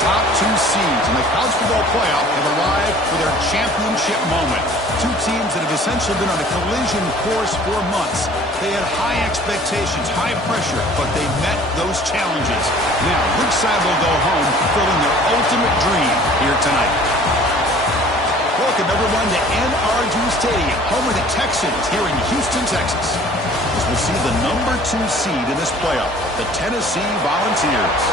top two seeds in the college football playoff have arrived for their championship moment. Two teams that have essentially been on a collision course for months. They had high expectations, high pressure, but they met those challenges. Now, which side will go home fulfilling their ultimate dream here tonight? Welcome, everyone, to NRG Stadium, home of the Texans here in Houston, Texas. As we'll see the number 2 seed in this playoff, the Tennessee Volunteers,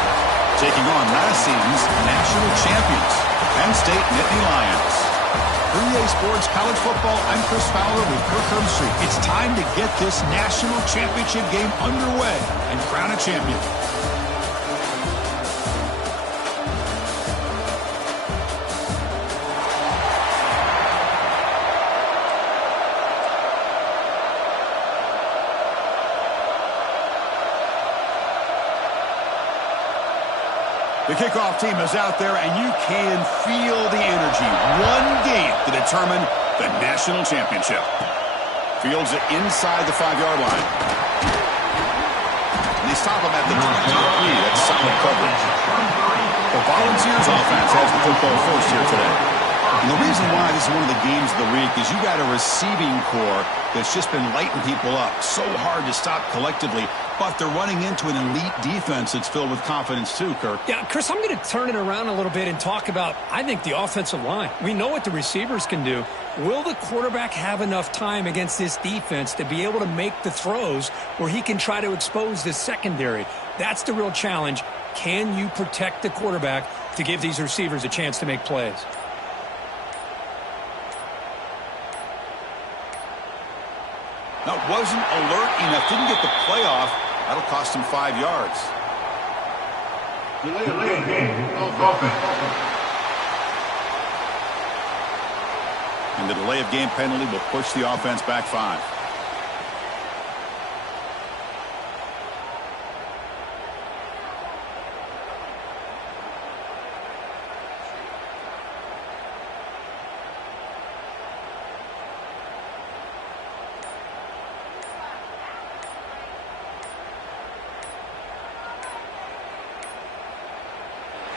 taking on last season's national champions, the Penn State Nittany Lions. For EA Sports College Football, I'm Chris Fowler with Kirk Herbstreit. It's time to get this national championship game underway and crown a champion. The kickoff team is out there, and you can feel the energy. One game to determine the national championship. Fields it inside the 5-yard line. And they stop him at the 23. That's solid coverage. The Volunteers offense has the football first here today. And the reason why this is one of the games of the week is you got a receiving core that's just been lighting people up. So hard to stop collectively, but they're running into an elite defense that's filled with confidence too, Kirk. Yeah, Chris, I'm going to turn it around a little bit and talk about, I think, the offensive line. We know what the receivers can do. Will the quarterback have enough time against this defense to be able to make the throws where he can try to expose the secondary? That's the real challenge. Can you protect the quarterback to give these receivers a chance to make plays? Now, wasn't alert enough, didn't get the playoff. That'll cost him 5 yards. Delay game, offense. And the delay of game penalty will push the offense back 5.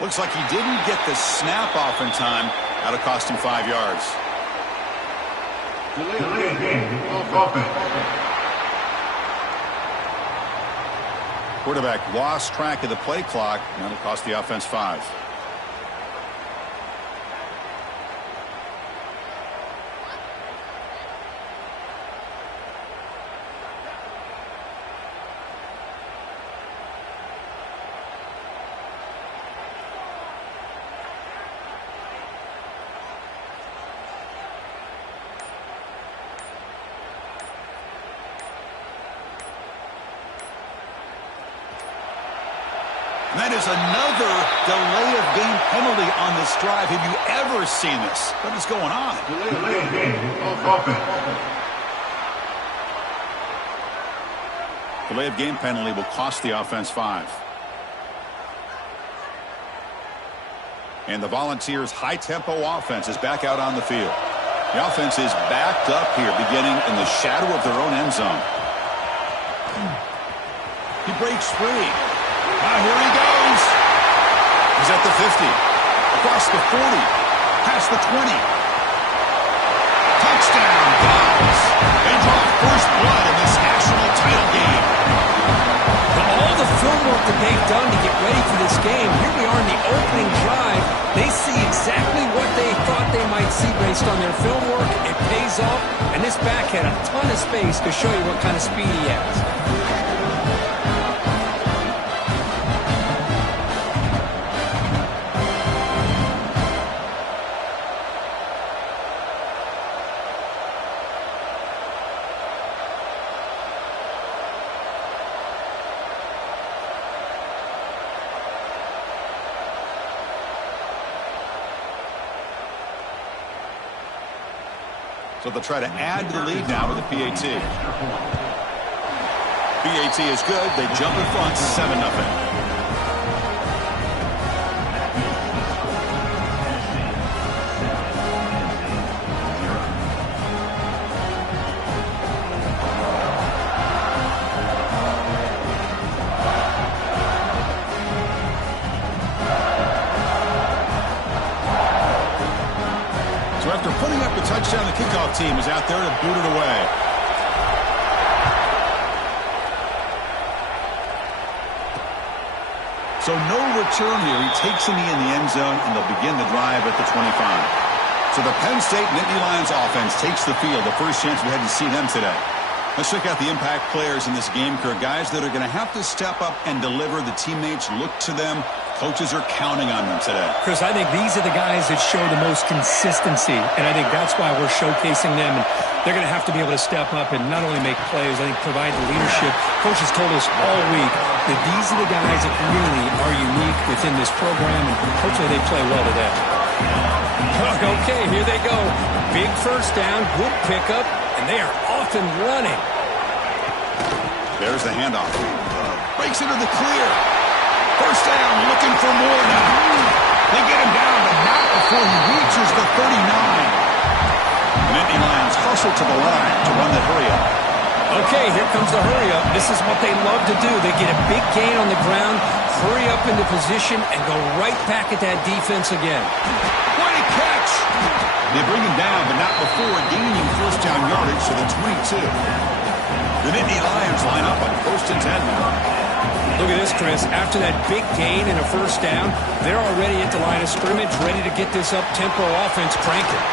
Looks like he didn't get the snap off in time. That'll cost him 5 yards. Delay game, offense. Quarterback lost track of the play clock. That'll cost the offense 5. That is another delay of game penalty on this drive. Have you ever seen this? What is going on? Delay game, offense. Delay of game penalty will cost the offense 5. And the Volunteers' high-tempo offense is back out on the field. The offense is backed up here, beginning in the shadow of their own end zone. He breaks free. Now here he goes. He's at the 50. Across the 40. Past the 20. Touchdown, Dogs. They draw first blood in this national title game. For all the film work that they've done to get ready for this game, here we are in the opening drive. They see exactly what they thought they might see based on their film work. It pays off, and this back had a ton of space to show you what kind of speed he has. So they'll try to add to the lead now with the PAT. PAT is good. They jump in front 7-0. So after putting up the touchdown, the kickoff team is out there to boot it away. So no return here. He takes it in the end zone, and they'll begin the drive at the 25. So the Penn State Nittany Lions offense takes the field. The first chance we had to see them today. Let's check out the impact players in this game, Kirk. Guys that are going to have to step up and deliver. The teammates look to them. Coaches are counting on them today. Chris, I think these are the guys that show the most consistency, and I think that's why we're showcasing them. And they're going to have to be able to step up and not only make plays, I think provide the leadership. Coach has told us all week that these are the guys that really are unique within this program, and hopefully they play well today. Okay, here they go. Big first down, good pickup, and they are off and running. There's the handoff. Breaks into the clear. First down, looking for more now. They get him down, but not before he reaches the 39. The Nittany Lions hustle to the line to run the hurry-up. Okay, here comes the hurry-up. This is what they love to do. They get a big gain on the ground, hurry up into position, and go right back at that defense again. What a catch! They bring him down, but not before gaining first down yardage to the 22. The Nittany Lions line up on 1st and 10 now. Look at this, Chris. After that big gain and a first down, they're already at the line of scrimmage, ready to get this up-tempo offense cranking.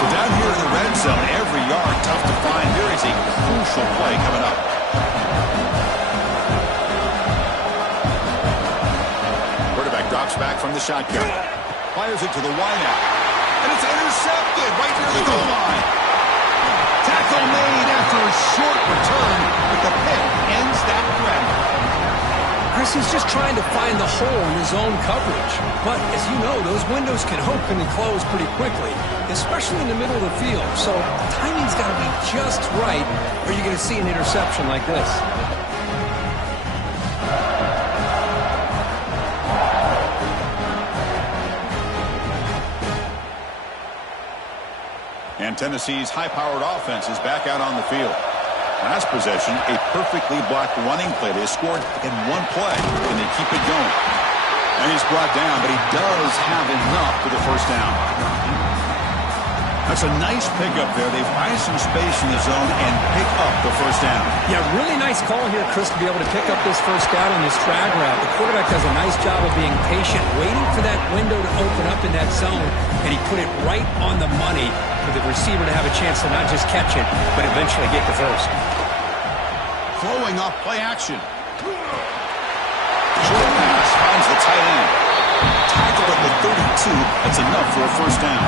So down here in the red zone, every yard tough to find. Here is a crucial play coming up. Quarterback drops back from the shotgun. Fires it to the wideout. And it's intercepted right near the goal line. Tackle made after a short return, but the pick ends that threat. Chris, he's just trying to find the hole in his own coverage. But as you know, those windows can open and close pretty quickly, especially in the middle of the field. So the timing's got to be just right, or you're going to see an interception like this. And Tennessee's high-powered offense is back out on the field. Last possession, a perfectly blocked running play. They scored in one play, and they keep it going. And he's brought down, but he does have enough for the first down. That's a nice pickup there. They find some space in the zone and pick up the first down. Yeah, really nice call here, Chris, to be able to pick up this first down on this drag route. The quarterback does a nice job of being patient, waiting for that window to open up in that zone, and he put it right on the money for the receiver to have a chance to not just catch it, but eventually get the first. Throwing off play action. Short pass finds the tight end. Tackle at the 32. That's enough for a first down.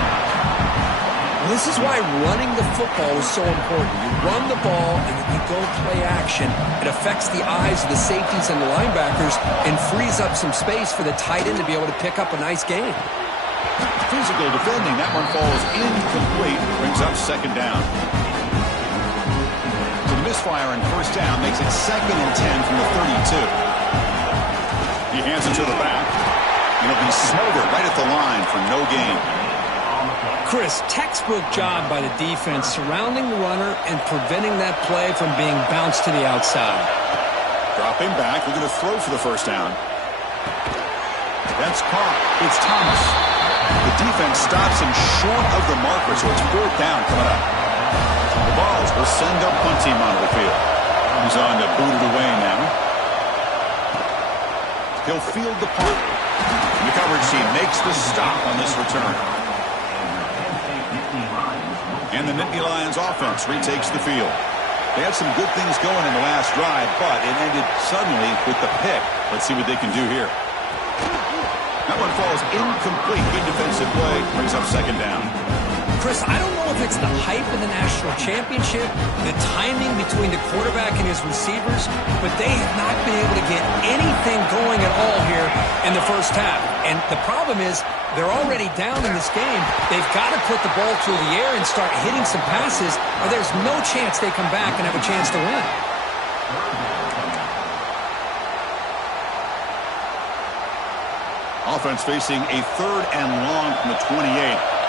Well, this is why running the football is so important. You run the ball and then you go play action. It affects the eyes of the safeties and the linebackers and frees up some space for the tight end to be able to pick up a nice gain. Physical defending. That one falls incomplete. Brings up second down. So the misfire on first down makes it 2nd and 10 from the 32. He hands it to the back. And it'll be smothered right at the line for no gain. Chris, textbook job by the defense surrounding the runner and preventing that play from being bounced to the outside. Dropping back. We're going to throw for the first down. That's caught. It's Thomas. The defense stops him short of the marker, so it's 4th down coming up. The Balls will send up punt team onto the field. He's on to boot it away now. He'll field the punt. And the coverage team makes the stop on this return. And the Nittany Lions offense retakes the field. They had some good things going in the last drive, but it ended suddenly with the pick. Let's see what they can do here. That one falls incomplete. Good defensive play. Brings up second down. Chris, I don't know if it's the hype of the national championship, the timing between the quarterback and his receivers, but they have not been able to get anything going at all here in the first half. And the problem is they're already down in this game. They've got to put the ball through the air and start hitting some passes, or there's no chance they come back and have a chance to win. Offense facing a 3rd and long from the 28.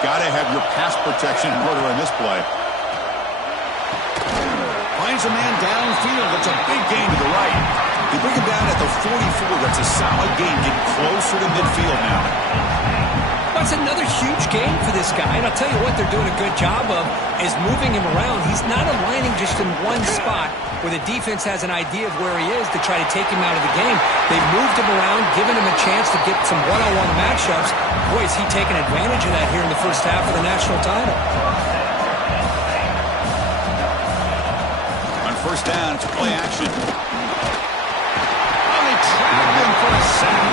Got to have your pass protection in order on this play. Finds a man downfield. That's a big gain to the right. They bring him down at the 44. That's a solid gain. Getting closer to midfield now. But It's another huge game for this guy, and I'll tell you what they're doing a good job of is moving him around. He's not aligning just in one spot where the defense has an idea of where he is to try to take him out of the game. They've moved him around, given him a chance to get some one-on-one matchups. Boy, is he taking advantage of that here in the first half of the national title. On first down, it's play action. Oh, they trapped him for a sack.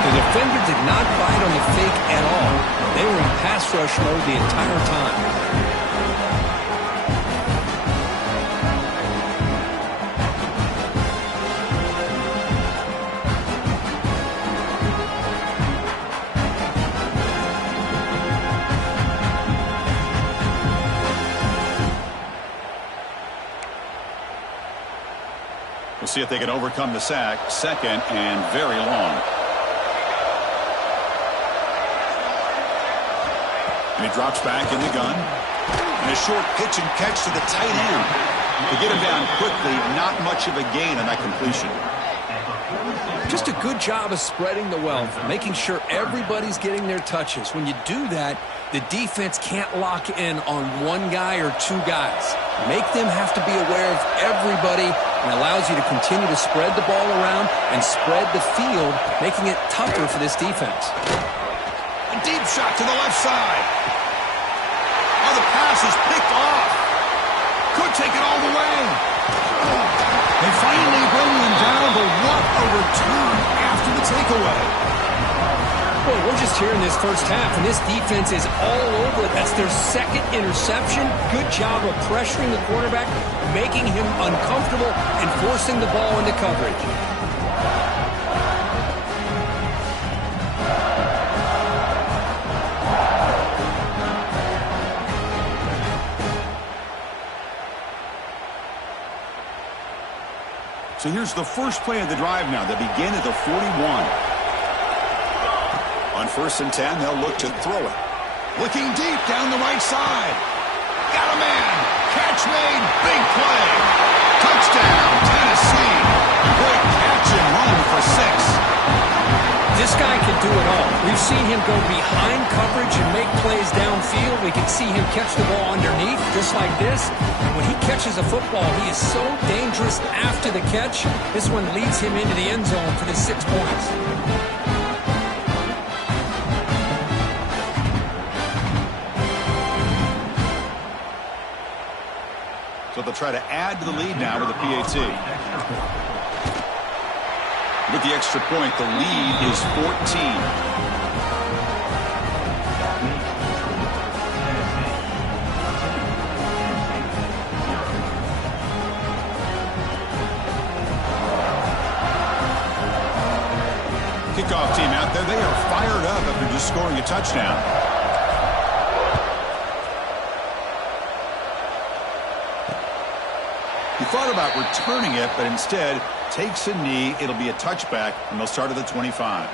The defender did not bite on the fake at all. They were in pass rush mode the entire time. We'll see if they can overcome the sack. Second and very long. And he drops back in the gun. And a short pitch and catch to the tight end. To get him down quickly, not much of a gain on that completion. Just a good job of spreading the wealth, making sure everybody's getting their touches. When you do that, the defense can't lock in on one guy or two guys. Make them have to be aware of everybody, and allows you to continue to spread the ball around and spread the field, making it tougher for this defense. A deep shot to the left side. Oh, the pass is picked off. Could take it all the way. They finally bring him down, but what a return after the takeaway. Boy, we're just here in this first half, and this defense is all over it. That's their second interception. Good job of pressuring the quarterback, making him uncomfortable, and forcing the ball into coverage. So here's the first play of the drive now. They begin at the 41. On first and 10, they'll look to throw it. Looking deep down the right side. Got a man. Catch made. Big play. Touchdown, Tennessee. Great catch and run for 6. This guy can do it all. We've seen him go behind coverage and make plays downfield. We can see him catch the ball underneath, just like this. And when he catches a football, he is so dangerous after the catch. This one leads him into the end zone for the 6 points. So they'll try to add to the lead now with a PAT. With the extra point, the lead is 14. Kickoff team out there. They are fired up after just scoring a touchdown. He thought about returning it, but instead takes a knee. It'll be a touchback, and they'll start at the 25.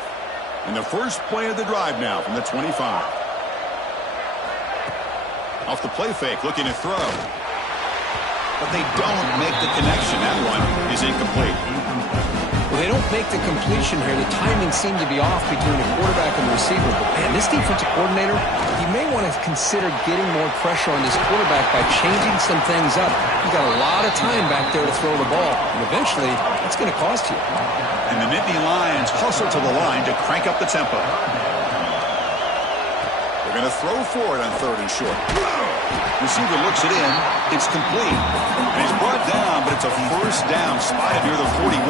And the first play of the drive now from the 25. Off the play fake, looking to throw. But they don't make the connection. That one is incomplete. Well, they don't make the completion here. The timing seemed to be off between the quarterback and the receiver. But, man, this defensive coordinator, he may want to consider getting more pressure on this quarterback by changing some things up. He's got a lot of time back there to throw the ball, and eventually it's going to cost you. And the Nittany Lions hustle to the line to crank up the tempo. They're going to throw for it on third and short. Receiver looks it in. It's complete. And he's brought down, but it's a first down spotted near the 41.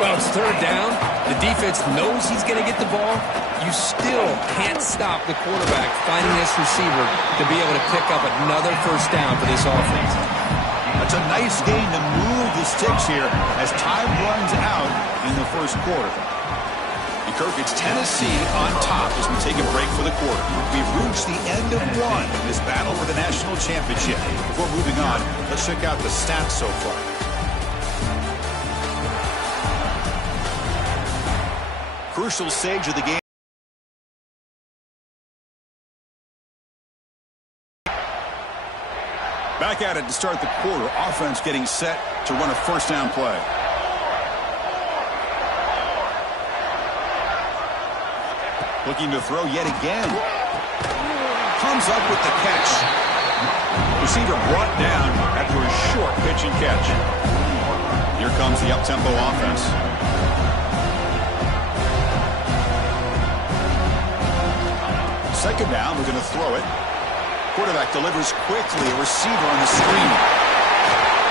Well, it's third down. The defense knows he's going to get the ball. You still can't stop the quarterback finding this receiver to be able to pick up another first down for this offense. That's a nice gain to move the sticks here as time runs out in the first quarter. And Kirk, it's Tennessee on top as we take a break for the quarter. We've reached the end of one in this battle for the national championship. Before moving on, let's check out the stats so far. Crucial stage of the game. Back at it to start the quarter. Offense getting set to run a first down play. Looking to throw yet again. Comes up with the catch. Receiver brought down after a short pitch and catch. Here comes the up-tempo offense. Second down, we're going to throw it. Quarterback delivers quickly. A receiver on the screen.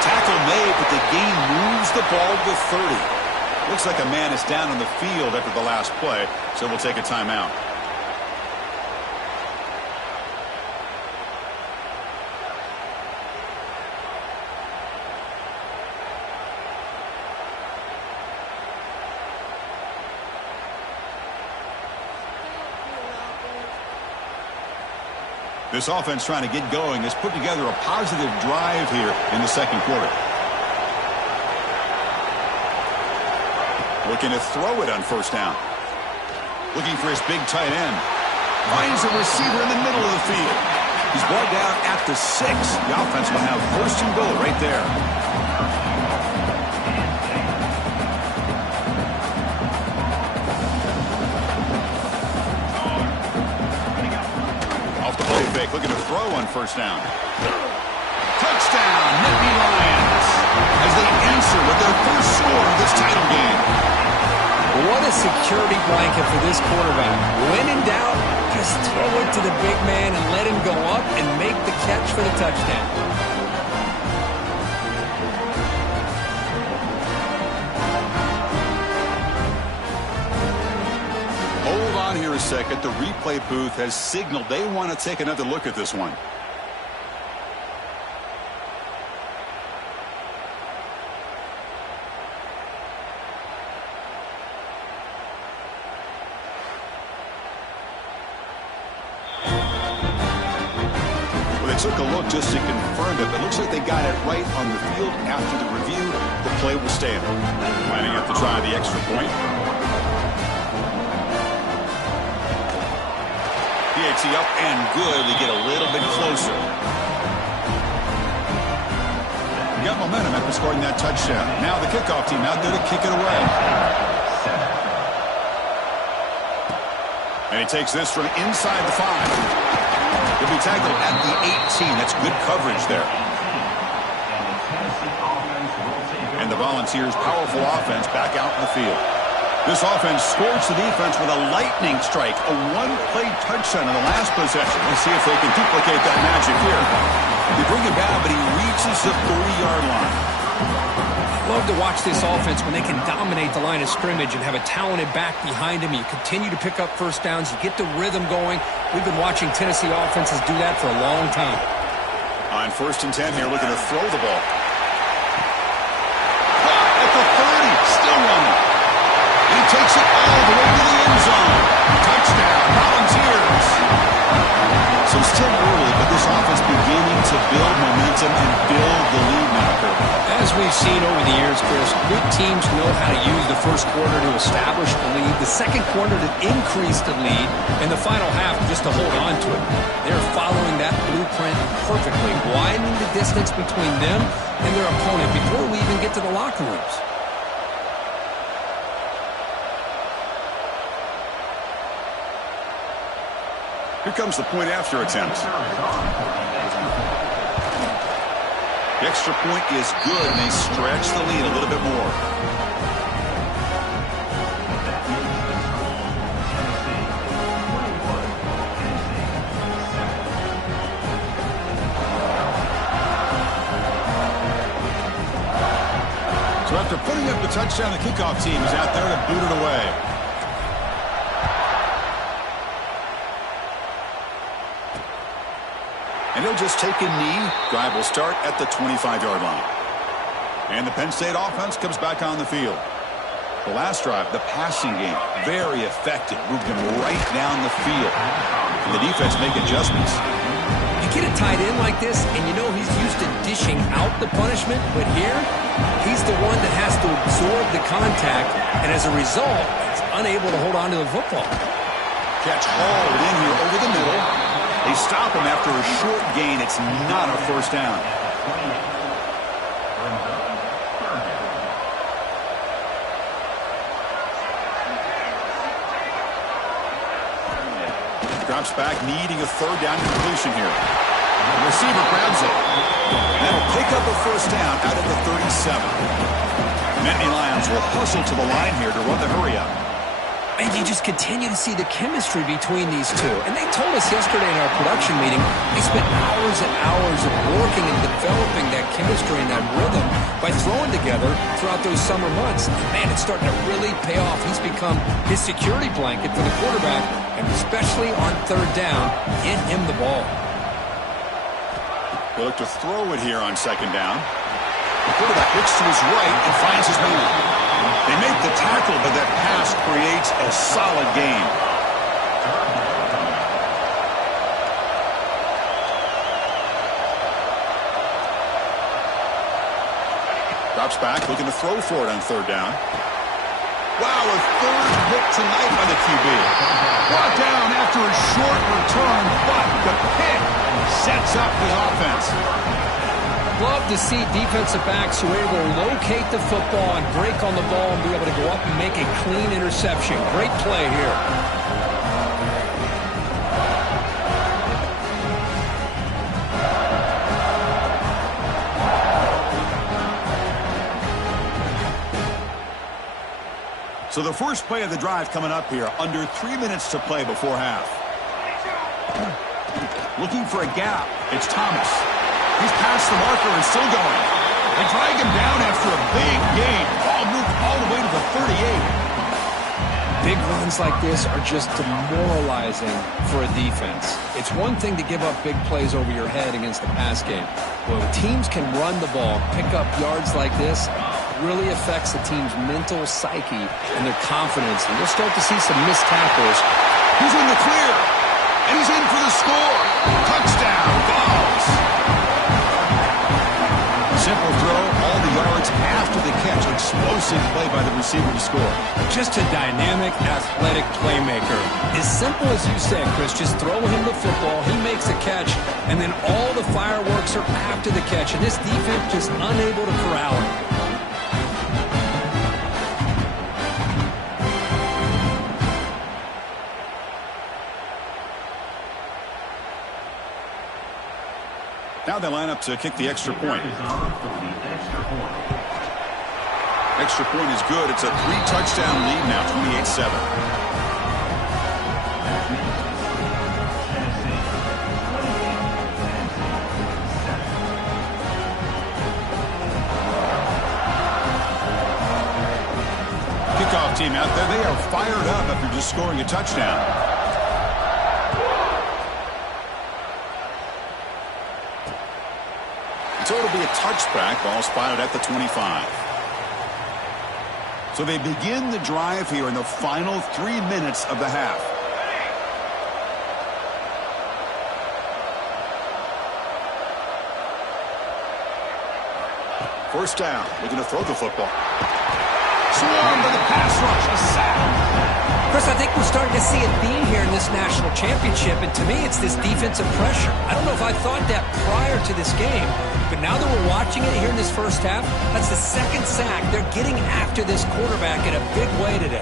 Tackle made, but the gain moves the ball to 30. Looks like a man is down on the field after the last play, so we'll take a timeout. This offense trying to get going has put together a positive drive here in the second quarter. Looking to throw it on first down. Looking for his big tight end. Finds a receiver in the middle of the field. He's brought down at the 6. The offense will have first and goal right there. Off the play fake. Looking to throw on first down. Touchdown, Natty Lions, as they answer with their first score of this title game. What a security blanket for this quarterback. When in doubt, just throw it to the big man and let him go up and make the catch for the touchdown. Hold on here a second. The replay booth has signaled they want to take another look at this one. Took a look just to confirm it, but looks like they got it right on the field after the review. The play will stand. Lining up to try the extra point. PAT up and good. They get a little bit closer. Got momentum after scoring that touchdown. Now the kickoff team out there to kick it away. And he takes this from inside the 5. He'll be tackled at the 18. That's good coverage there. And the Volunteers' powerful offense back out in the field. This offense scores the defense with a lightning strike. A one-play touchdown in the last possession. Let's see if they can duplicate that magic here. They bring him down, but he reaches the 30-yard line. Love to watch this offense when they can dominate the line of scrimmage and have a talented back behind him. You continue to pick up first downs. You get the rhythm going. We've been watching Tennessee offenses do that for a long time. On first and 10 here, looking to throw the ball. At the 30, still running. He takes it all the way to the end zone. Touchdown, Volunteers. So still early, but this offense beginning to build momentum and build the lead now. As we've seen over the years, Chris, good teams know how to use the first quarter to establish the lead, the second quarter to increase the lead, and the final half just to hold on to it. They're following that blueprint perfectly, widening the distance between them and their opponent before we even get to the locker rooms. Here comes the point after attempt. The extra point is good, and they stretch the lead a little bit more. So after putting up the touchdown, the kickoff team is out there to boot it away. And he'll just take a knee. Drive will start at the 25-yard line. And the Penn State offense comes back on the field. The last drive, the passing game, very effective. Moved him right down the field. And the defense make adjustments. You get a tight end like this, and you know he's used to dishing out the punishment. But here, he's the one that has to absorb the contact. And as a result, he's unable to hold on to the football. Catch hauled in here over the middle. They stop him after a short gain. It's not a first down. Drops back, needing a third down completion here. The receiver grabs it. That'll pick up a first down out of the 37. Natty Lions will hustle to the line here to run the hurry up. And you just continue to see the chemistry between these two. And they told us yesterday in our production meeting, they spent hours and hours of working and developing that chemistry and that rhythm by throwing together throughout those summer months. And man, it's starting to really pay off. He's become his security blanket for the quarterback, and especially on third down, get him the ball. They look to throw it here on second down. The quarterback looks to his right and finds his man. They make the tackle, but that pass creates a solid gain. Drops back, looking to throw for it on third down. Wow, a third hit tonight by the QB. Brought down after a short return, but the pick sets up his offense. Love to see defensive backs who are able to locate the football and break on the ball and be able to go up and make a clean interception. Great play here. So the first play of the drive coming up here, under 3 minutes to play before half. Looking for a gap. It's Thomas. He's past the marker and still going. They drag him down after a big gain. Ball moved all the way to the 38. Big runs like this are just demoralizing for a defense. It's one thing to give up big plays over your head against the pass game. When teams can run the ball, pick up yards like this, it really affects the team's mental psyche and their confidence. And you'll start to see some missed tackles. He's in the clear. And he's in for the score. Touchdown, Vols. Simple throw, all the yards after the catch. Explosive play by the receiver to score. Just a dynamic, athletic playmaker. As simple as you said, Chris, just throw him the football, he makes a catch, and then all the fireworks are after the catch. And this defense just unable to corral him. Now they line up to kick the extra point. Extra point is good. It's a 3-touchdown lead now, 28-7. Kickoff team out there. They are fired up after just scoring a touchdown. So it'll be a touchback. Ball spotted at the 25. So they begin the drive here in the final 3 minutes of the half. First down, looking to throw the football. Swarmed by the pass rush, a sack. Chris, I think we're starting to see a theme here in this national championship, and to me it's this defensive pressure. I don't know if I thought that prior to this game, but now that we're watching it here in this first half, that's the second sack. They're getting after this quarterback in a big way today.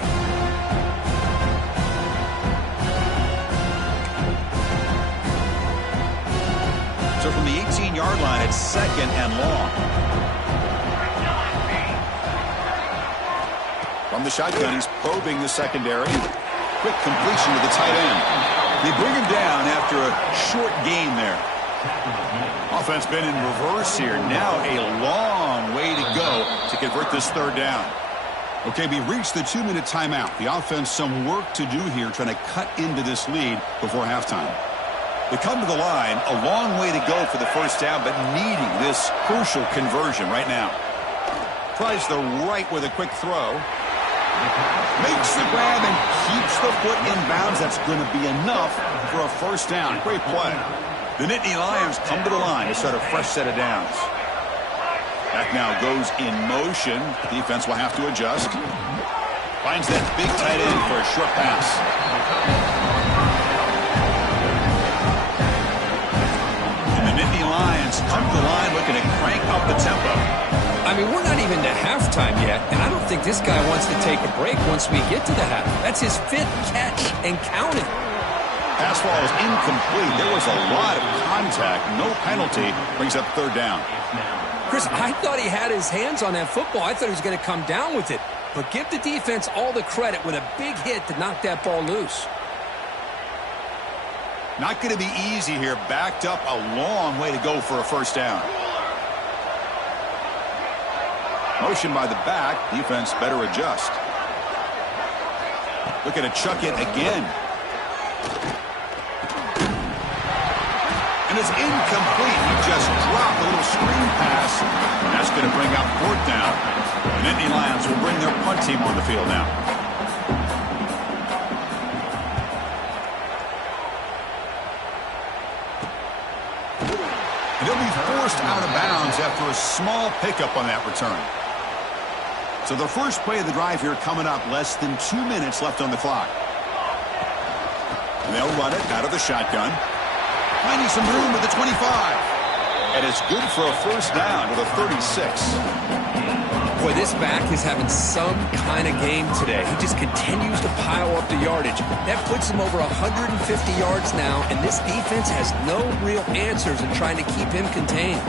So from the 18-yard line, it's second and long. From the shotgun, he's probing the secondary. Quick completion to the tight end. They bring him down after a short gain there. Offense been in reverse here. Now a long way to go to convert this third down. Okay, we reached the 2-minute timeout. The offense some work to do here trying to cut into this lead before halftime. They come to the line, a long way to go for the first down, but needing this crucial conversion right now. Tries the right with a quick throw. Makes the grab and keeps the foot in bounds. That's going to be enough for a first down. Great play. The Natty Lions come to the line to start a fresh set of downs. Back now goes in motion. Defense will have to adjust. Finds that big tight end for a short pass. And the Natty Lions come to the line looking to crank up the tempo. I mean, we're not even to halftime yet, and I don't think this guy wants to take a break once we get to the half. That's his 5th catch and counting. Pass ball is incomplete. There was a lot of contact. No penalty. Brings up third down. Chris, I thought he had his hands on that football. I thought he was going to come down with it. But give the defense all the credit with a big hit to knock that ball loose. Not going to be easy here. Backed up a long way to go for a first down. Motion by the back. Defense better adjust. Looking to chuck it again. And it's incomplete. He just dropped a little screen pass. And that's going to bring up fourth down. And Indy Lions will bring their punt team on the field now. And he'll be forced out of bounds after a small pickup on that return. So the first play of the drive here coming up, less than 2 minutes left on the clock. And they'll run it out of the shotgun. Finding some room at the 25. And it's good for a first down to the 36. Boy, this back is having some kind of game today. He just continues to pile up the yardage. That puts him over 150 yards now, and this defense has no real answers in trying to keep him contained.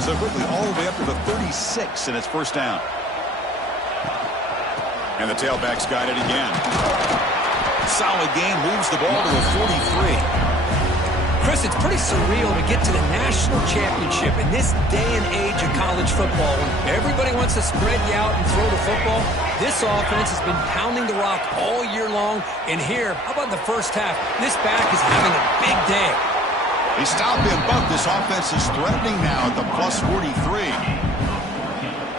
So quickly all the way up to the 36, and it's first down. And the tailback's got it again. Solid gain, moves the ball to the 43. Chris, it's pretty surreal to get to the national championship in this day and age of college football. When everybody wants to spread you out and throw the football, this offense has been pounding the rock all year long. And here, how about the first half? This back is having a big day. They stop him, but this offense is threatening now at the plus 43.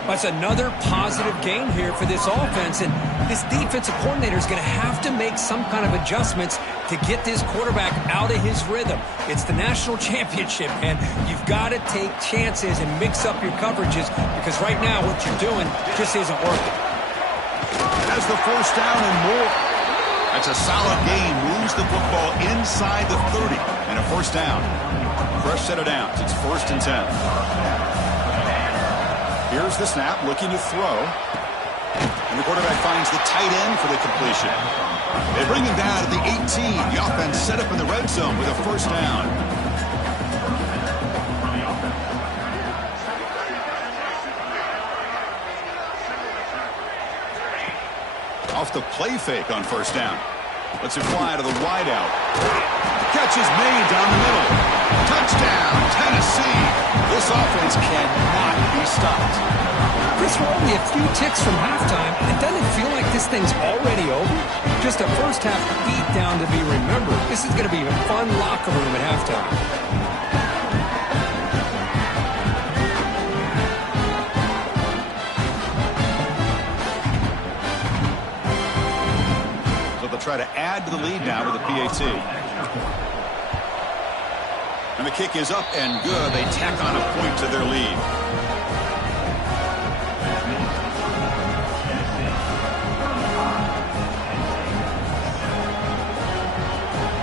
That's another positive game here for this offense, and this defensive coordinator is going to have to make some kind of adjustments to get this quarterback out of his rhythm. It's the national championship, and you've got to take chances and mix up your coverages because right now what you're doing just isn't working. Has the first down and more. That's a solid gain. Moves the football inside the 30. And a first down. Fresh set of downs. It's 1st and 10. Here's the snap. Looking to throw. And the quarterback finds the tight end for the completion. They bring him down at the 18. The offense set up in the red zone with a first down. Off the play fake on first down. Let's it fly to the wideout. Catch is made down the middle. Touchdown, Tennessee. This offense cannot be stopped. Chris, we're only a few ticks from halftime. It doesn't feel like this thing's already over. Just a first half beat down to be remembered. This is going to be a fun locker room at halftime. Try to add to the lead now with a PAT. And the kick is up and good. They tack on a point to their lead.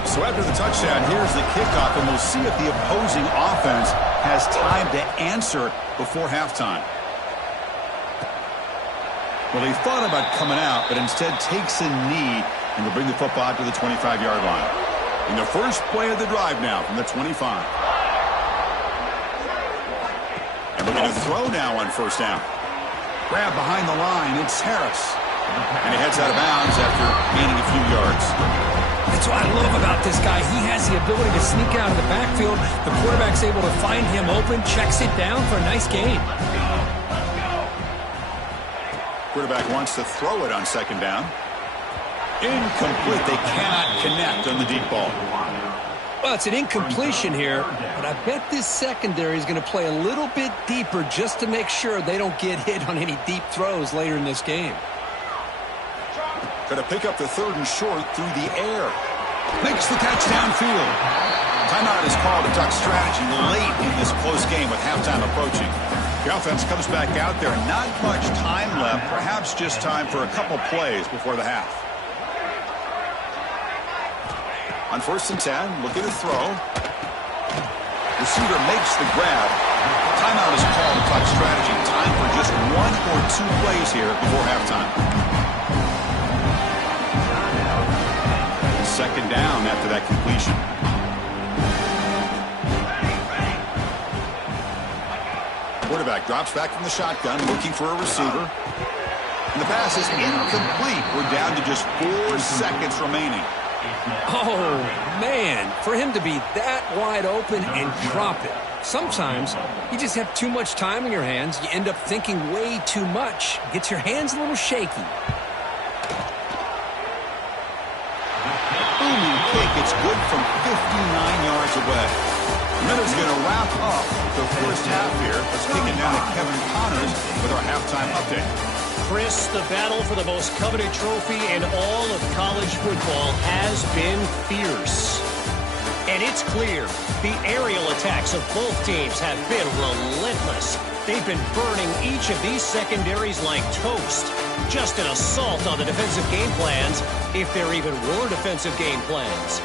So after the touchdown, here's the kickoff, and we'll see if the opposing offense has time to answer before halftime. Well, he thought about coming out, but instead takes a knee and will bring the football out to the 25-yard line. In the first play of the drive now from the 25. And looking to throw now on first down. Grab behind the line. It's Harris. And he heads out of bounds after gaining a few yards. That's what I love about this guy. He has the ability to sneak out of the backfield. The quarterback's able to find him open, checks it down for a nice gain. Quarterback wants to throw it on second down. Incomplete. They cannot connect on the deep ball. Well, it's an incompletion here, but I bet this secondary is going to play a little bit deeper just to make sure they don't get hit on any deep throws later in this game. Going to pick up the third and short through the air. Makes the catch downfield. Timeout is called to talk strategy late in this close game with halftime approaching. The offense comes back out there. Not much time left. Perhaps just time for a couple plays before the half. On 1st and 10, looking to throw. Receiver makes the grab. Timeout is called to talk strategy. Time for just 1 or 2 plays here before halftime. after that completion. Quarterback drops back from the shotgun, looking for a receiver. And the pass is incomplete. We're down to just 4 seconds remaining. Oh, man, for him to be that wide open and drop it. Sometimes you just have too much time in your hands. You end up thinking way too much. Gets your hands a little shaky. Booming kick. It's good from 59 yards away. Miller's going to wrap up the first half here. Let's kick it down to Kevin Connors with our halftime update. Chris, the battle for the most coveted trophy in all of college football has been fierce. And it's clear the aerial attacks of both teams have been relentless. They've been burning each of these secondaries like toast. Just an assault on the defensive game plans, if there even were defensive game plans.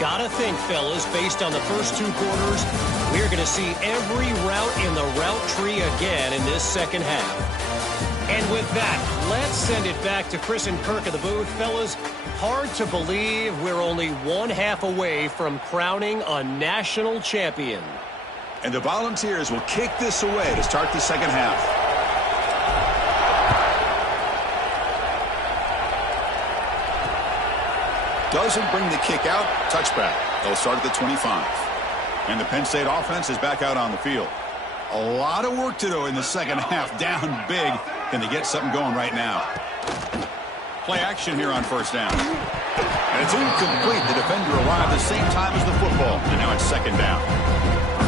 Gotta think, fellas, based on the first 2 quarters, we're going to see every route in the route tree again in this second half. And with that, let's send it back to Chris and Kirk in the booth. Fellas, hard to believe we're only 1 half away from crowning a national champion. And the Volunteers will kick this away to start the second half. Doesn't bring the kick out. Touchback. They'll start at the 25. And the Penn State offense is back out on the field. A lot of work to do in the second half. Down big. Can they get something going right now? Play action here on first down. And it's incomplete. The defender arrived the same time as the football. And now it's second down.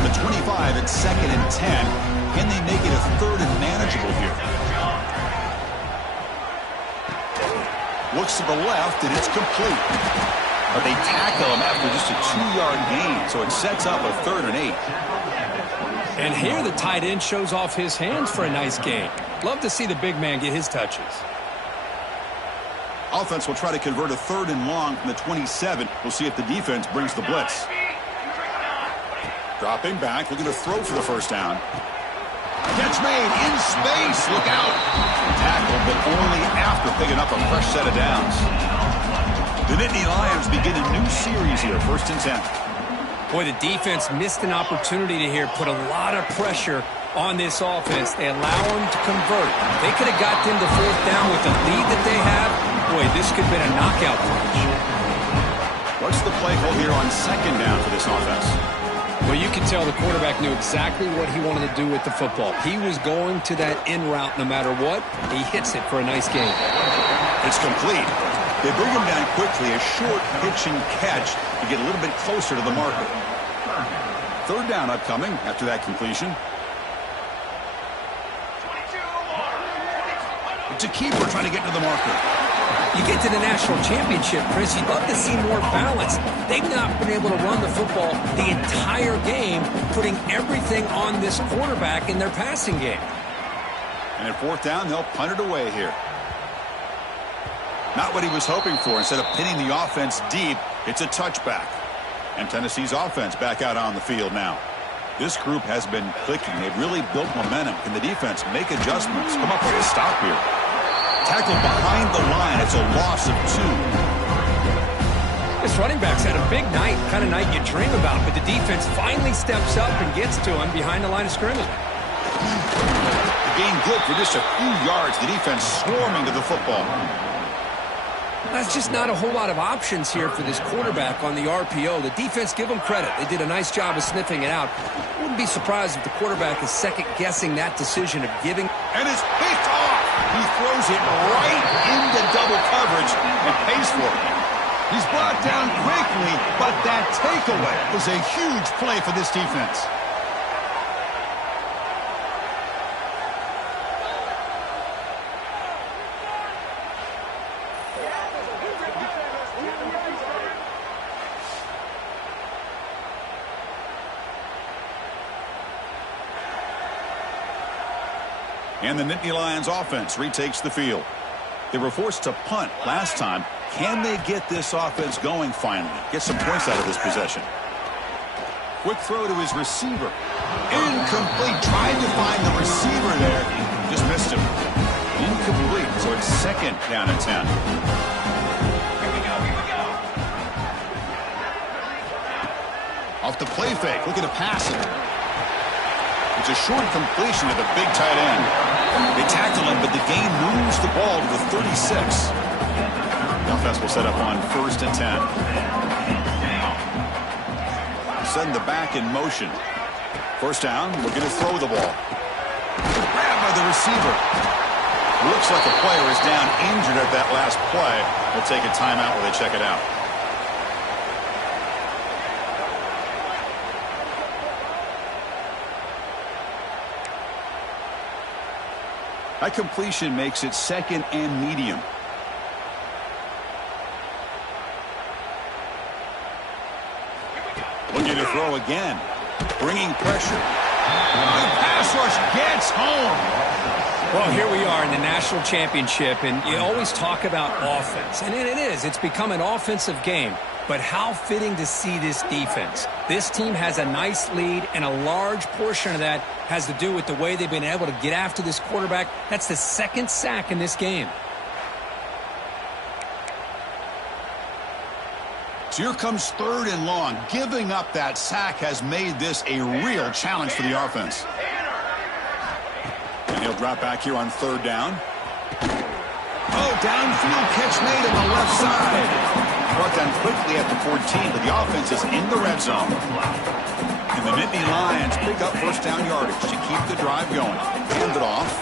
The 25 at 2nd and 10. Can they make it a 3rd and manageable here? Looks to the left, and it's complete. But they tackle him after just a 2-yard gain, so it sets up a 3rd and 8. And here the tight end shows off his hands for a nice gain. Love to see the big man get his touches. Offense will try to convert a 3rd and long from the 27. We'll see if the defense brings the blitz. Dropping back, looking to throw for the first down. Catch made in space. Look out. Tackle, but only after picking up a fresh set of downs. The Nittany Lions begin a new series here, 1st and 10. Boy, the defense missed an opportunity to here put a lot of pressure on this offense. They allow them to convert. They could have got them to 4th down with the lead that they have. Boy, this could have been a knockout punch. What's the play call here on 2nd down for this offense? Well, you can tell the quarterback knew exactly what he wanted to do with the football. He was going to that in route no matter what. He hits it for a nice gain. It's complete. They bring him down quickly, a short pitch and catch to get a little bit closer to the marker. 3rd down upcoming after that completion. It's a keeper trying to get to the marker. You get to the national championship, Chris, you'd love to see more balance. They've not been able to run the football the entire game, putting everything on this quarterback in their passing game. And at 4th down, they'll punt it away here. Not what he was hoping for. Instead of pinning the offense deep, it's a touchback. And Tennessee's offense back out on the field now. This group has been clicking. They've really built momentum. Can the defense make adjustments? Come up with a stop here. Tackled behind the line. It's a loss of 2. This running back's had a big night, kind of night you dream about, but the defense finally steps up and gets to him behind the line of scrimmage. The gain good for just a few yards. The defense swarming to the football. That's just not a whole lot of options here for this quarterback on the RPO. The defense, give them credit. They did a nice job of sniffing it out. Wouldn't be surprised if the quarterback is second-guessing that decision of giving. And it's picked off. He throws it right into double coverage and pays for it. He's brought down quickly, but that takeaway was a huge play for this defense. And the Nittany Lions offense retakes the field. They were forced to punt last time. Can they get this offense going finally? Get some points out of this possession. Quick throw to his receiver. Incomplete. Tried to find the receiver there. Just missed him. Incomplete. So it's 2nd down and 10. the play fake, looking to pass it. It's a short completion to the big tight end. They tackle him, but the gain moves the ball to the 36. The offense will set up on 1st and 10. Send the back in motion. 1st down, looking to throw the ball. Grabbed by the receiver. Looks like a player is down injured at that last play. We'll take a timeout while they check it out. That completion makes it 2nd and medium. Looking to throw again. Bringing pressure. The pass rush gets home. Well, here we are in the national championship, and you always talk about offense. And it is. It's become an offensive game. But how fitting to see this defense. This team has a nice lead, and a large portion of that has to do with the way they've been able to get after this quarterback. That's the 2nd sack in this game. So here comes 3rd and long. Giving up that sack has made this a real challenge for the offense. And he'll drop back here on 3rd down. Oh, downfield catch made on the left side. Brought down quickly at the 14, but the offense is in the red zone. And the Nittany Lions pick up 1st down yardage to keep the drive going. Hand it off.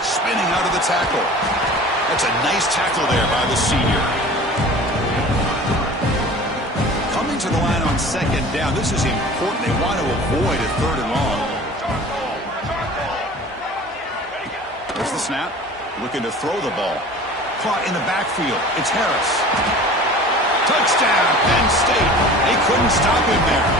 Spinning out of the tackle. That's a nice tackle there by the senior. Coming to the line on 2nd down. This is important. They want to avoid a 3rd and long. There's the snap. Looking to throw the ball. Caught in the backfield. It's Harris. Touchdown, Penn State. They couldn't stop him there.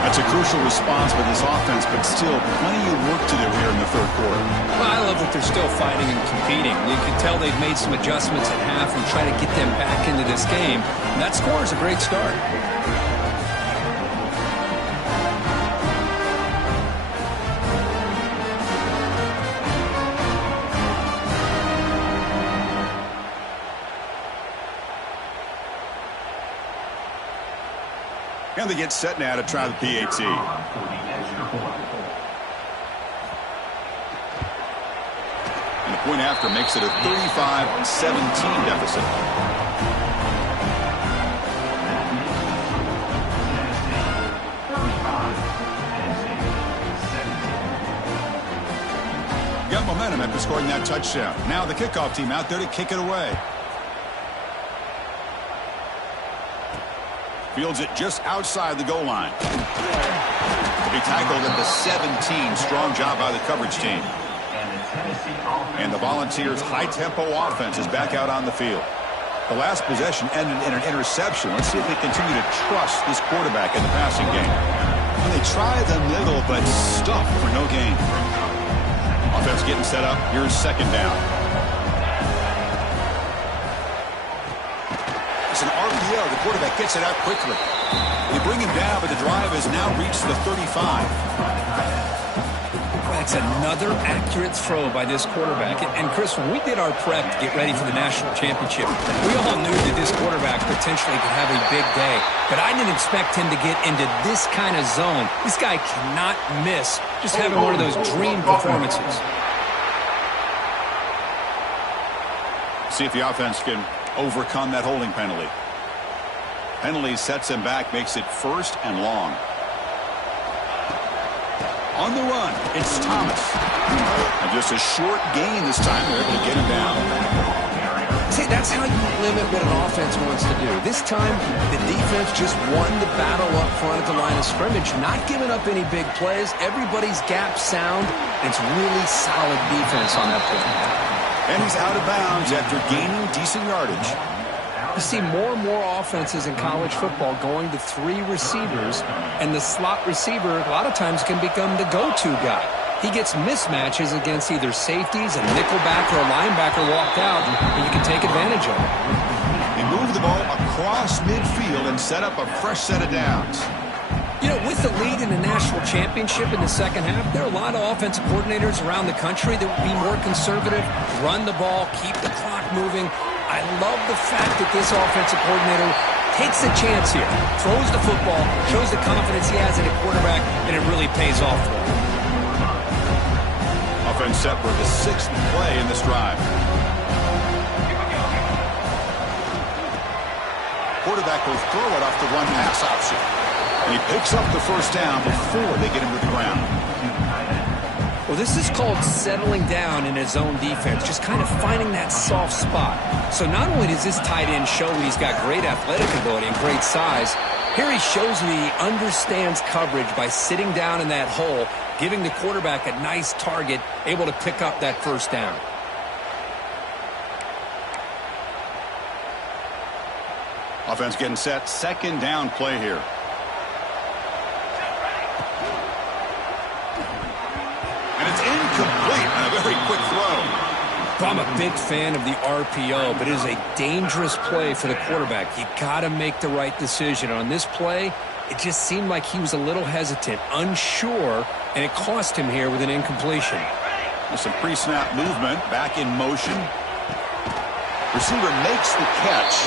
That's a crucial response by this offense, but still plenty of work to do here in the 3rd quarter. Well, I love that they're still fighting and competing. You can tell they've made some adjustments at half and try to get them back into this game. And that score is a great start. And they get set now to try the PAT. And the point after makes it a 35-17 deficit. Got momentum after scoring that touchdown. Now the kickoff team out there to kick it away. Fields it just outside the goal line. To be tackled at the 17. Strong job by the coverage team. And the Volunteers' high-tempo offense is back out on the field. The last possession ended in an interception. Let's see if they continue to trust this quarterback in the passing game. And they try the middle, but stuff for no gain. Offense getting set up. Here's 2nd down. An RPO. The quarterback gets it out quickly. They bring him down, but the drive has now reached the 35. That's another accurate throw by this quarterback. And Chris, when we did our prep to get ready for the national championship, we all knew that this quarterback potentially could have a big day. But I didn't expect him to get into this kind of zone. This guy cannot miss. Just having one of those dream performances. See if the offense can overcome that holding penalty. Penalty sets him back, makes it 1st and long. On the run, it's Thomas. And just a short gain this time. They're able to get him down. See, that's how you limit what an offense wants to do. This time, the defense just won the battle up front at the line of scrimmage, not giving up any big plays. Everybody's gap sound. It's really solid defense on that point. And he's out of bounds after gaining decent yardage. You see more and more offenses in college football going to 3 receivers, and the slot receiver a lot of times can become the go-to guy. He gets mismatches against either safeties, a nickelback, or a linebacker walked out, and you can take advantage of it. They move the ball across midfield and set up a fresh set of downs. You know, with the lead in the national championship in the 2nd half, there are a lot of offensive coordinators around the country that would be more conservative, run the ball, keep the clock moving. I I love the fact that this offensive coordinator takes a chance here, throws the football, shows the confidence he has in a quarterback, and it really pays off for him. Offense set for the 6th play in this drive. Quarterback will throw it off the run-pass option. And he picks up the first down before they get him to the ground. Well, this is called settling down in his zone defense, just kind of finding that soft spot. So not only does this tight end show he's got great athletic ability and great size, here he shows that he understands coverage by sitting down in that hole, giving the quarterback a nice target, able to pick up that first down. Offense getting set, 2nd down play here. And it's incomplete on a very quick throw. I'm a big fan of the RPO, but it is a dangerous play for the quarterback. You got to make the right decision. On this play, it just seemed like he was a little hesitant, unsure, and it cost him here with an incompletion. With some pre-snap movement, back in motion. Receiver makes the catch,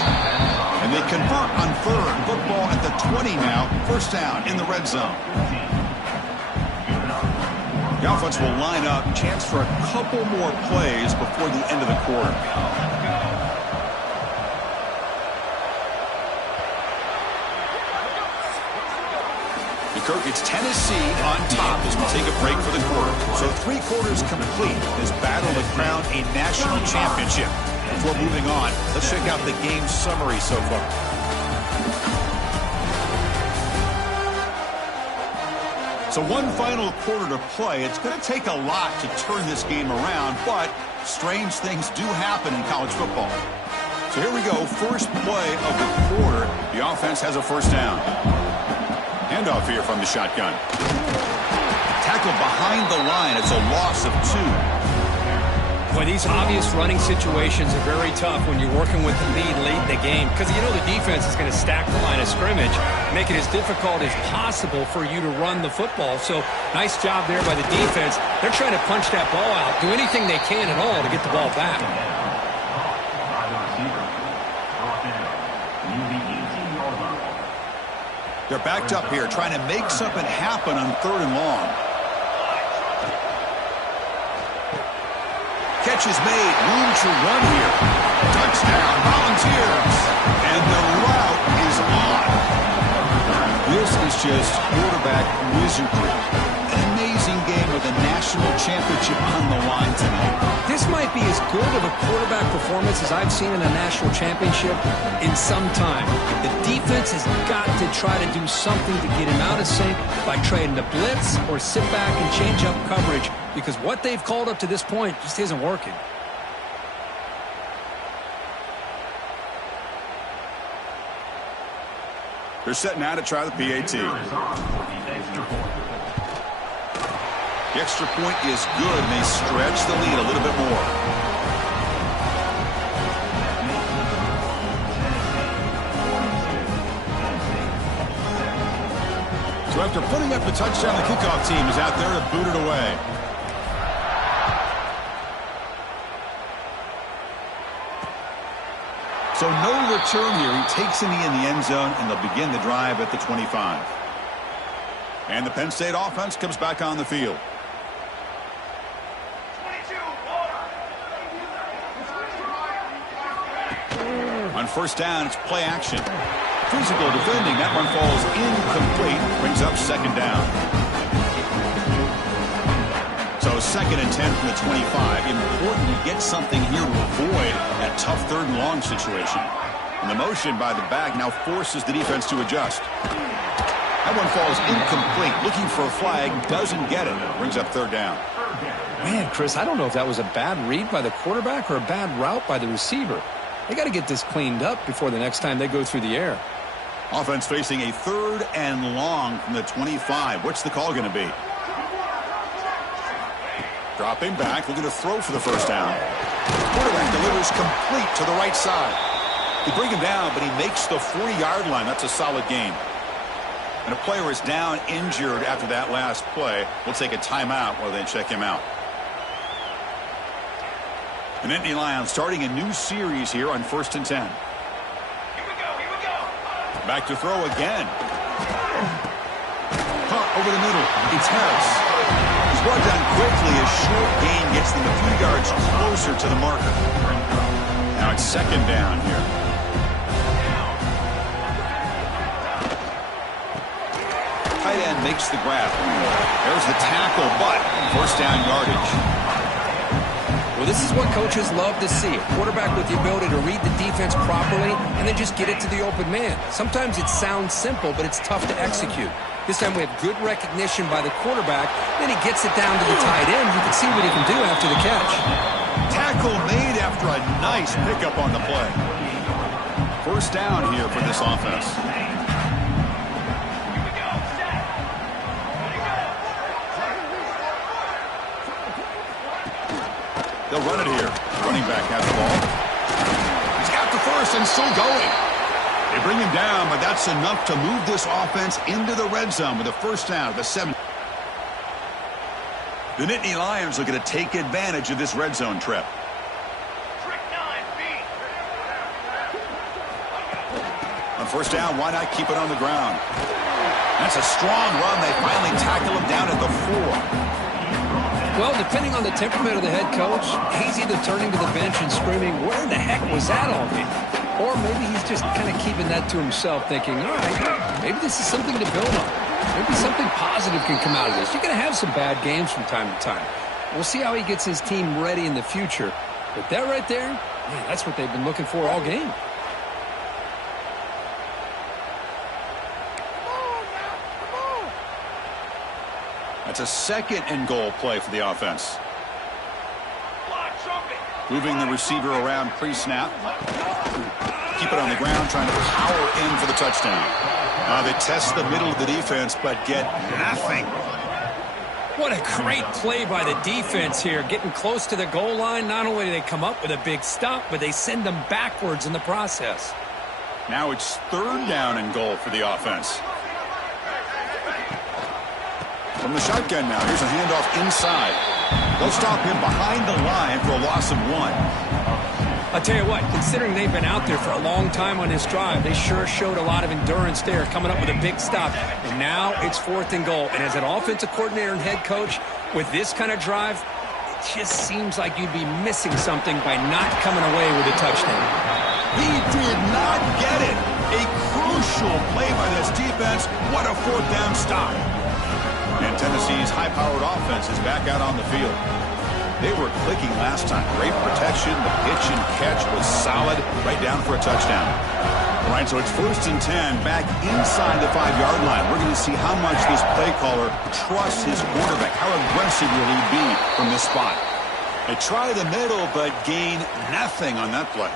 and they convert on 3rd. Football at the 20 now. First down in the red zone. The offense will line up. Chance for a couple more plays before the end of the quarter. Kirk, it's Tennessee on top as we take a break for the quarter. So 3 quarters complete. This battle to crown a national championship. Before moving on, let's check out the game summary so far. So one final quarter to play. It's going to take a lot to turn this game around, but strange things do happen in college football. So here we go. First play of the quarter. The offense has a first down. Handoff here from the shotgun. Tackled behind the line. It's a loss of 2. Boy, these obvious running situations are very tough when you're working with the lead late in the game because you know the defense is going to stack the line of scrimmage, make it as difficult as possible for you to run the football. So nice job there by the defense. They're trying to punch that ball out, do anything they can at all to get the ball back. They're backed up here, trying to make something happen on 3rd and long. Catch is made. Room to run here. Touchdown, Volunteers. And the route is on. This is just quarterback wizardry. An amazing game with a national championship on the line tonight. This might be as good of a quarterback performance as I've seen in a national championship in some time. The defense has got to try to do something to get him out of sync by trying to blitz or sit back and change up coverage because what they've called up to this point just isn't working. They're set now to try the PAT. The extra point is good, and they stretch the lead a little bit more. So after putting up the touchdown, the kickoff team is out there to boot it away. So no return here. He takes it in the end zone, and they'll begin the drive at the 25. And the Penn State offense comes back on the field. On first down, it's play action. Physical defending. That one falls incomplete. Brings up 2nd down. So 2nd and 10 from the 25. Important to get something here to avoid that tough 3rd and long situation. And the motion by the back now forces the defense to adjust. That one falls incomplete. Looking for a flag. Doesn't get it. Brings up 3rd down. Man, Chris, I don't know if that was a bad read by the quarterback or a bad route by the receiver. They got to get this cleaned up before the next time they go through the air. Offense facing a 3rd and long from the 25. What's the call going to be? Dropping back, looking to throw for the first down. Quarterback delivers complete to the right side. They bring him down, but he makes the 40-yard line. That's a solid gain. And a player is down injured after that last play. We'll take a timeout while they check him out. The Natty Lions starting a new series here on 1st and 10. Here we go. Back to throw again. Caught over the middle. It's Harris. He's brought down quickly. A short gain gets them a few yards closer to the marker. Now it's 2nd down here. Tight end makes the grab. There's the tackle, but 1st down yardage. Well, this is what coaches love to see. A quarterback with the ability to read the defense properly and then just get it to the open man. Sometimes it sounds simple, but it's tough to execute. This time we have good recognition by the quarterback. Then he gets it down to the tight end. You can see what he can do after the catch. Tackle made after a nice pickup on the play. 1st down here for this offense. They'll run it here. Running back has the ball. He's got the 1st and still going. They bring him down, but that's enough to move this offense into the red zone with a 1st down at the 7. The Natty Lions looking to take advantage of this red zone trip. On 1st down, why not keep it on the ground? That's a strong run. They finally tackle him down at the 4. Well, depending on the temperament of the head coach, he's either turning to the bench and screaming, where in the heck was that all day? Or maybe he's just kind of keeping that to himself, thinking, all right, maybe this is something to build on. Maybe something positive can come out of this. You're going to have some bad games from time to time. We'll see how he gets his team ready in the future. But that right there, man, that's what they've been looking for all game. That's a 2nd and goal play for the offense. Moving the receiver around pre-snap. Keep it on the ground, trying to power in for the touchdown. They test the middle of the defense, but get nothing. What a great play by the defense here. Getting close to the goal line, not only do they come up with a big stop, but they send them backwards in the process. Now it's 3rd down and goal for the offense. From the shotgun now, here's a handoff inside. They'll stop him behind the line for a loss of 1. I'll tell you what, considering they've been out there for a long time on this drive, they sure showed a lot of endurance there, coming up with a big stop. And now it's 4th and goal. And as an offensive coordinator and head coach, with this kind of drive, it just seems like you'd be missing something by not coming away with a touchdown. He did not get it. A crucial play by this defense. What a 4th down stop. And Tennessee's high-powered offense is back out on the field. They were clicking last time. Great protection. The pitch and catch was solid. Right down for a touchdown. All right, so it's 1st and 10 back inside the 5-yard line. We're going to see how much this play caller trusts his quarterback. How aggressive will he be from this spot? They try the middle, but gain nothing on that play.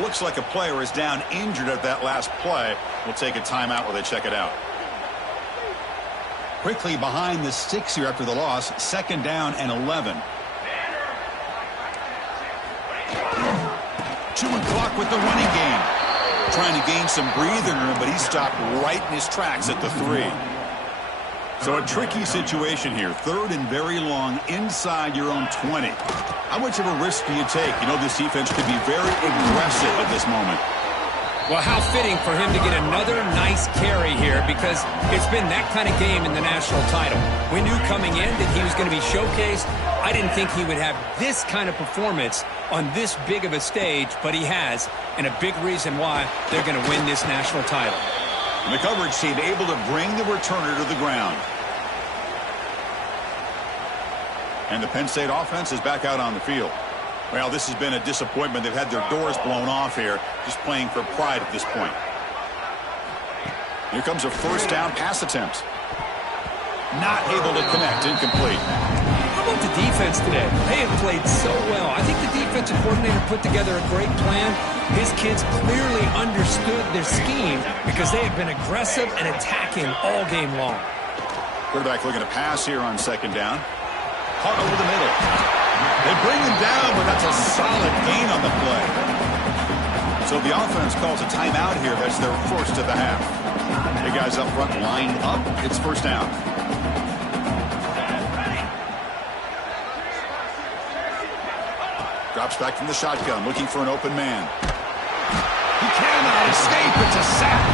Looks like a player is down injured at that last play. We'll take a timeout while they check it out. Quickly behind the 6 here after the loss. 2nd down and 11. Chewing clock with the running game. Trying to gain some breathing room, but he stopped right in his tracks at the 3. So a tricky situation here. 3rd and very long inside your own 20. How much of a risk do you take? You know, this defense could be very aggressive at this moment. Well, how fitting for him to get another nice carry here, because it's been that kind of game in the national title. We knew coming in that he was going to be showcased. I didn't think he would have this kind of performance on this big of a stage, but he has, and a big reason why they're going to win this national title. And the coverage team able to bring the returner to the ground. And the Penn State offense is back out on the field. Well, this has been a disappointment. They've had their doors blown off here, just playing for pride at this point. Here comes a 1st down pass attempt. Not able to connect, incomplete. How about the defense today? They have played so well. I think the defensive coordinator put together a great plan. His kids clearly understood their scheme because they have been aggressive and attacking all game long. Quarterback looking to pass here on 2nd down. Caught over the middle. They bring him down, but that's a solid gain on the play. So the offense calls a timeout here. That's their 1st of the half. The guys up front lined up. It's 1st down. Drops back from the shotgun, looking for an open man. He cannot escape. It's a sack.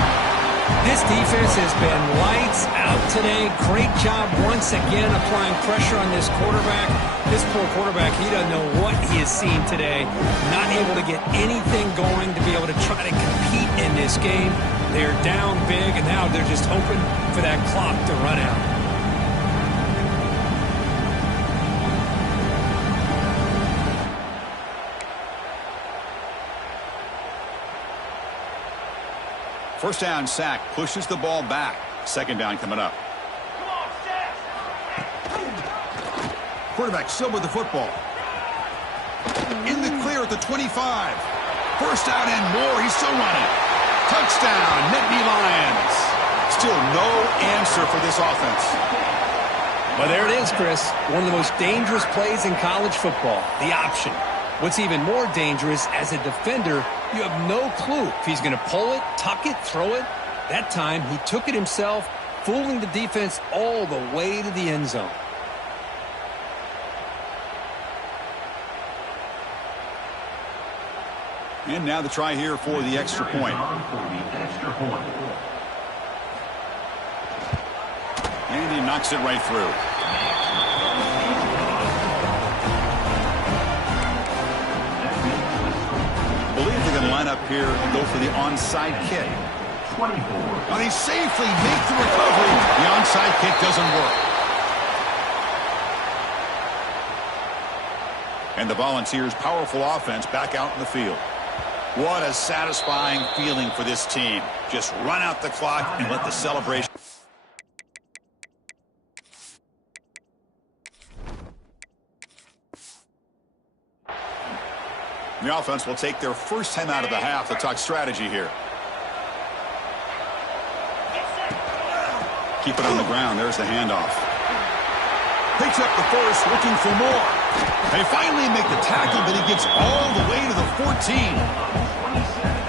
This defense has been lights out today. Great job once again applying pressure on this quarterback. This poor quarterback, he doesn't know what he has seen today. Not able to get anything going to be able to try to compete in this game. They're down big, and now they're just hoping for that clock to run out. First down sack, pushes the ball back. Second down coming up. Come on, Sacks. Quarterback still with the football. In the clear at the 25. First down and more. He's still running. Touchdown, Natty Lions. Still no answer for this offense. Well, there it is, Chris. One of the most dangerous plays in college football, the option. What's even more dangerous, as a defender, you have no clue if he's going to pull it, tuck it, throw it. That time, he took it himself, fooling the defense all the way to the end zone. And now the try here for the extra point. And he knocks it right through. Believe they're going to line up here and go for the onside kick. But they safely make the recovery. The onside kick doesn't work. And the Volunteers' powerful offense back out in the field. What a satisfying feeling for this team. Just run out the clock and let the celebration. The offense will take their first time out of the half to talk strategy here. Keep it on the ground. There's the handoff. Picks up the first, looking for more. They finally make the tackle, but he gets all the way to the 14.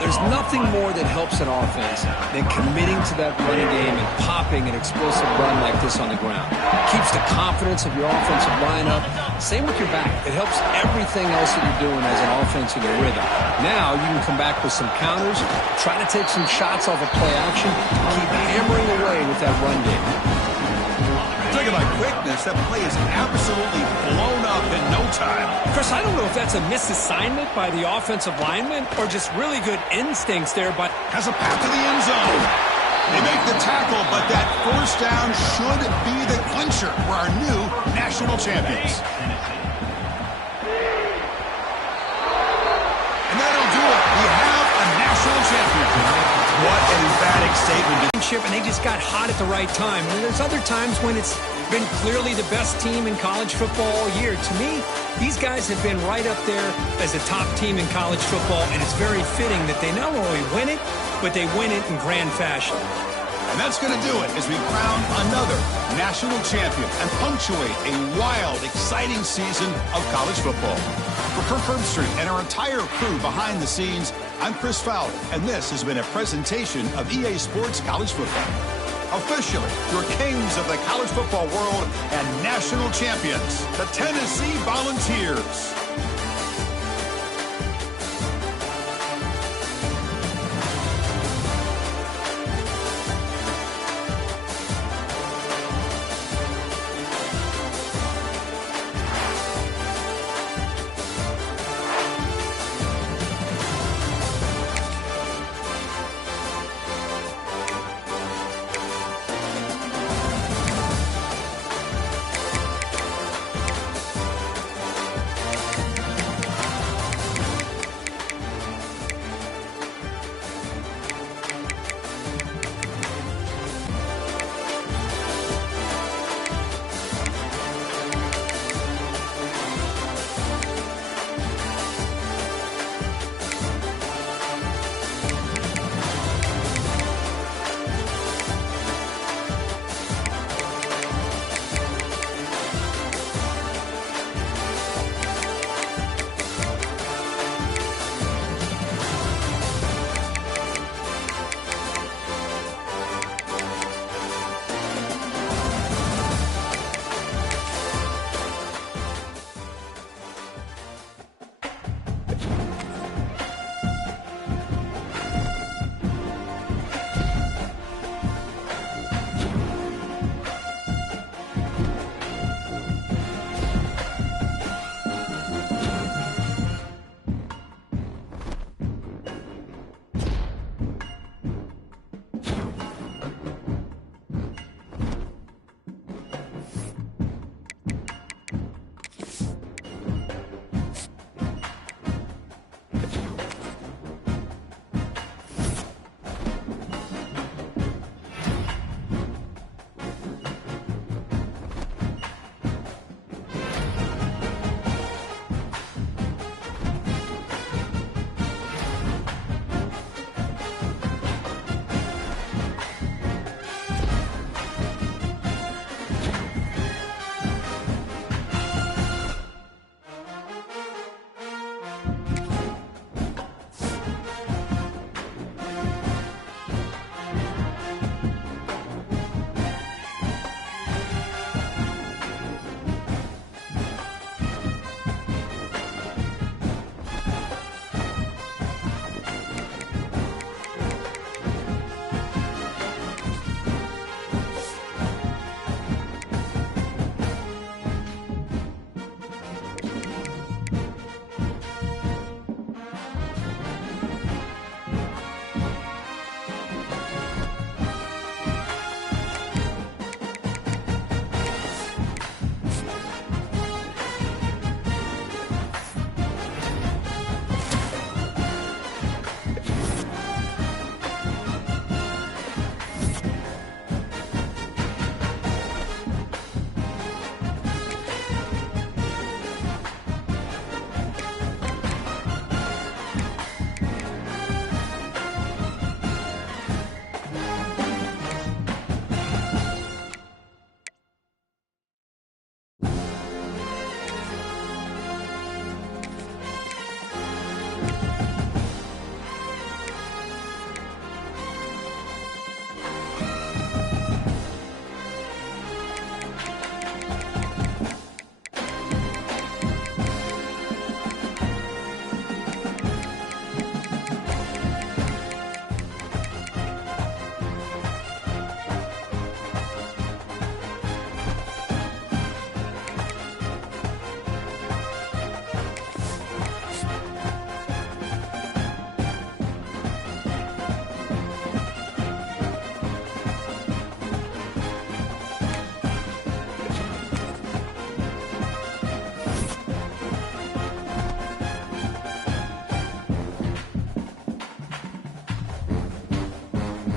There's nothing more that helps an offense than committing to that running game and popping an explosive run like this on the ground. Keeps the confidence of your offensive lineup. Same with your back. It helps everything else that you're doing as an offense in your rhythm. Now you can come back with some counters, try to take some shots off of play action, keep hammering away with that run game. Talk about quickness. That play is absolutely blown up in no time. Chris, I don't know if that's a misassignment by the offensive lineman or just really good instincts there, but has a path to the end zone. They make the tackle, but that first down should be the clincher for our new national champions. And that'll do it. We have a national champion. What an emphatic statement. And they just got hot at the right time. And there's other times when it's been clearly the best team in college football all year. To me, these guys have been right up there as the top team in college football, and it's very fitting that they not only win it, but they win it in grand fashion. And that's going to do it as we crown another national champion and punctuate a wild, exciting season of college football. For Kirk Herbstreit and our entire crew behind the scenes, I'm Chris Fowler, and this has been a presentation of EA Sports College Football. Officially, your kings of the college football world and national champions, the Tennessee Volunteers.